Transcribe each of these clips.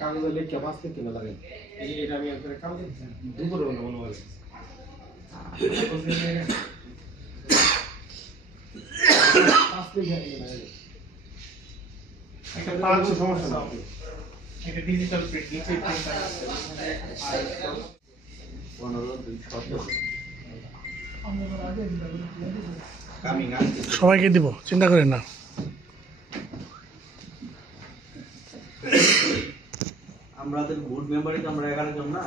কাগজে লিখে 5 কিলো লাগে এটা আমি একবারে কাগজে দুপুরে মনে হয় একটা পাঁচ সমস্যা না এটা ডিজিটাল প্রিন্ট নিচে প্রিন্ট আছে সবাইকে দিব, চিন্তা করেন না। আমাদের বোর্ড মেম্বারই তো আমরা 11 জন না।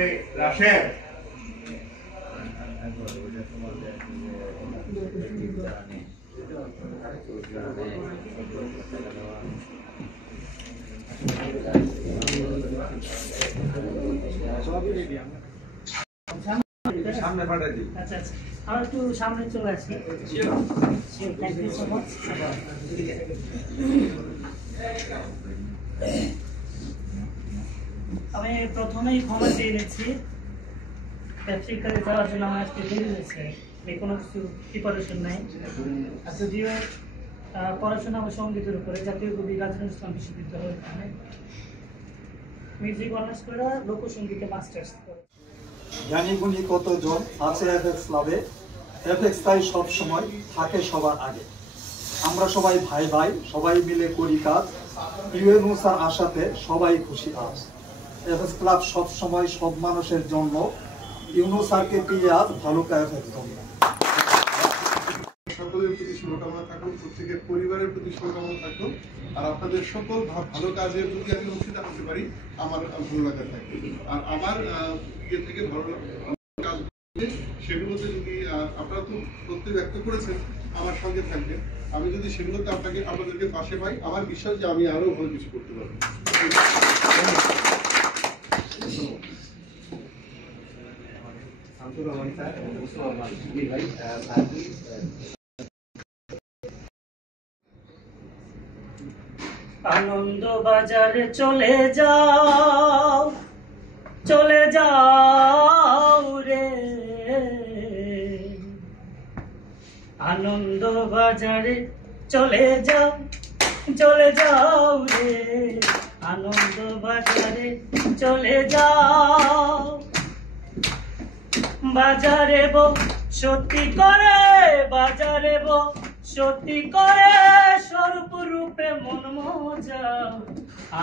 এই রাশেদ সামনে পাঠাই দিই। আচ্ছা আচ্ছা, আর একটু সামনে চলে আসি। Thank you so much. আমি প্রথমেই ক্ষমা চেয়ে নিচ্ছি, আফ্রিকায় যাওয়ার জন্য আমার আজকে দেরি হয়েছে, কোনো কিছু প্রিপারেশন নাই। আর যদিও পড়াশোনা আমার সঙ্গীতের উপরে, জাতীয় কবি কাজী নজরুল ইসলাম বিশ্ববিদ্যালয় মিউজিক অনার্স করে লোকসঙ্গীতে মাস্টার্স করে। জ্ঞানী গুণী কতজন আছে এফএক্স ক্লাবে, এফএক্স তাই সব সময় থাকে সবার আগে। আমরা সবাই ভাই ভাই, সবাই মিলে করি কাজ, ইউএনও স্যার আসাতে সবাই খুশি আজ। এফএক্স ক্লাব সব সময় সব মানুষের জন্য, ইউনো স্যারকে পেয়ে আজ ভালো এফএক্স জন্য। সকলের প্রতি শুভকামনা থাকুন, প্রত্যেকের পরিবারের প্রতি শুভকামনা থাকুন, আর আপনাদের সকল ভালো কাজের প্রতি আমি অংশীদার হতে পারি আমার ভালো লাগা থাকে। আর আমার ইয়ে থেকে ভালো কাজ সেগুলোতে যদি আপনারা তো প্রত্যেক ব্যক্ত করেছেন আমার সঙ্গে থাকবেন, আমি যদি সেগুলোতে আপনাদেরকে পাশে পাই, আমার বিশ্বাস যে আমি আরো ভালো কিছু করতে পারবো। আনন্দ বাজারে চলে যাও, চলে যাও রে, আনন্দ বাজারে চলে যাও, চলে যাও রে, আনন্দ বাজারে চলে যাও। বাজারে বো সত্যি করে, বাজারে বো সত্যি করে, স্বরূপ রূপে মন মজাও।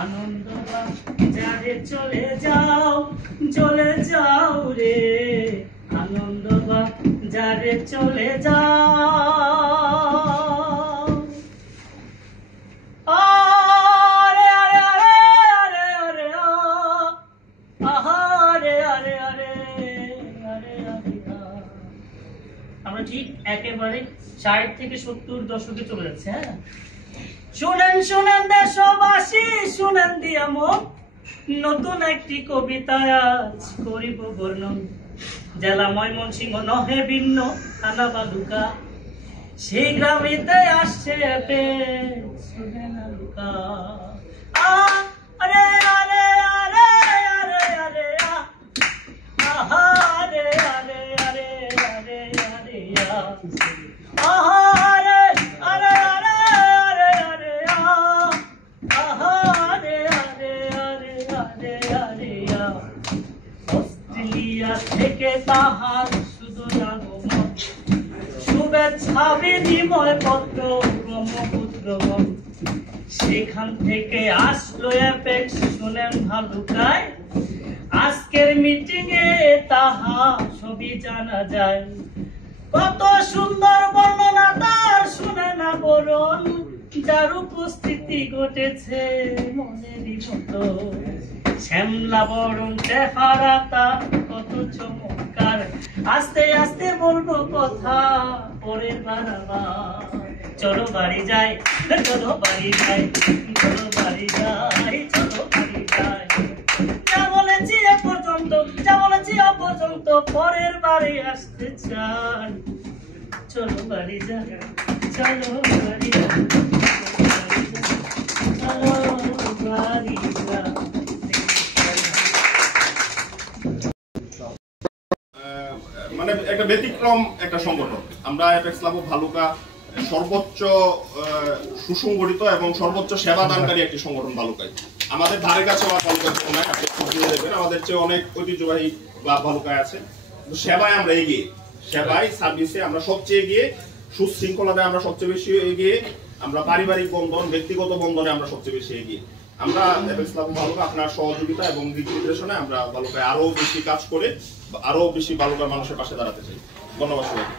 আনন্দ বাজারে চলে যাও, চলে যাও রে, আনন্দ বাজারে চলে যাও। আরে আরে আরে আরে আরে আহারে আরে আরে আরে আরে। আমরা ঠিক একেবারে 60 থেকে 70 দশকে চলে যাচ্ছে। হ্যাঁ, শুনেন শুনেন দেশবাসী, শুনেন দিয়া মন, নতুন একটি কবিতা আজ করিব বর্ণন। জেলা ময়মনসিংহ নহে ভিন্ন, থানা বালুকা, সেই গ্রামেতে আসছে শুনেন লুকা। আরে আরে আরে আরে আরে আহারে আরে আরে আরে আরে আহারে আরে আরে আরে আরে আহারে আরে আরে আরে আরে। অস্ট্রেলিয়া থেকে তাহার শুধু আগমন, শুভেচ্ছা বিনিময় পত্র ব্রহ্মপুত্রগণ, সেখান থেকে আসলো এফএক্স শুনেন ভালুকায়। আজকের মিটিং এ তাহা সবই জানা যায়, কত সুন্দর বর্ণনা তার শুনে না বরণ, যার উপস্থিতি ঘটেছে মনেরই মতো। শ্যামলা বরণ চেহারা তার কত চমৎকার, আস্তে আস্তে বলবো কথা পরের বার আবার। চলো বাড়ি যাই, চলো বাড়ি যাই, চলো বাড়ি যাই, চলো বাড়ি যাই। যা বলেছি এ পর্যন্ত, যা বলেছি এ পর্যন্ত, পরের বারে আসতে চাই। চলো বাড়ি যাই, চলো বাড়ি যাই, চলো বাড়ি যাই। একটা ব্যতিক্রম একটা সংগঠন। আমরা অ্যাপেক্স ক্লাব অফ ভালুকা সর্বোচ্চ সুসংগঠিত এবং সর্বোচ্চ সেবা দানকারী একটি সংগঠন ভালুকায়। আমাদের ধারে কাছে আমার ভালুকায় কোনো নাই, আপনি খুঁজে দেখবেন আমাদের চেয়ে অনেক ঐতিহ্যবাহী ক্লাব ভালুকায় আছে। সেবায় আমরা এগিয়ে, সেবায় সার্ভিসে আমরা সবচেয়ে এগিয়ে, সুশৃঙ্খলতায় আমরা সবচেয়ে বেশি এগিয়ে, আমরা পারিবারিক বন্ধন, ব্যক্তিগত বন্ধনে আমরা সবচেয়ে বেশি এগিয়ে। আমরা অ্যাপেক্স ক্লাব অফ ভালুকা আপনার সহযোগিতা এবং দিক নির্দেশনায় আমরা ভালুকায় আরো বেশি কাজ করে আরো বেশি ভালুকার মানুষের পাশে দাঁড়াতে চাই। ধন্যবাদ সবাইকে।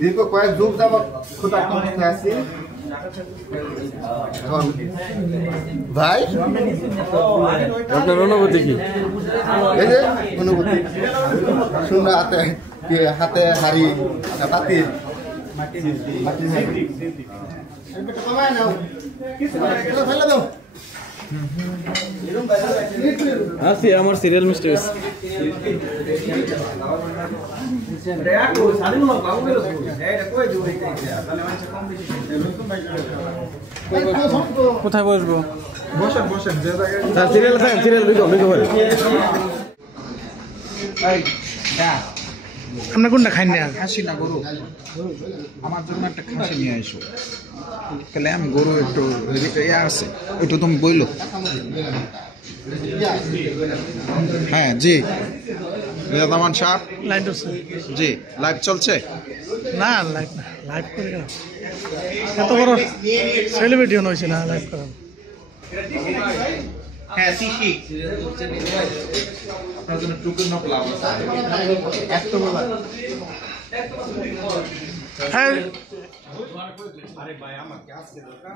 দীর্ঘ কয়েক যুগ যাবৎ ক্ষুধার্ত আছি ভাই। আপনার অনুভূতি কি? এই যে অনুভূতি শুননা, হাতে হাতে হাড়ি পাতির আসি আমার সিরিয়াল মিস্টেক কোথায় বসবো? বসেন বসেন, যে জায়গায় সিরিয়াল থাকেন, সিরিয়াল বিকো বলে আপনার কোনটা খাই না? খাসি না গরু? আমার জন্য একটা খাসি নিয়ে আসো। তাহলে আমি গরু একটু আছে, একটু তুমি বইলো। হ্যাঁ জি রেজামান সাহ, লাইট হচ্ছে জি লাইভ চলছে না? লাইভ না, লাইভ করে গেলাম। এত বড় সেলিব্রিটি হয়েছে না লাইভ করা। হ্যাঁ সিসি আপনার জন্য টুকুর নক লাভ এত বলা। হ্যাঁ আরে ভাই আমাকে আজকে দরকার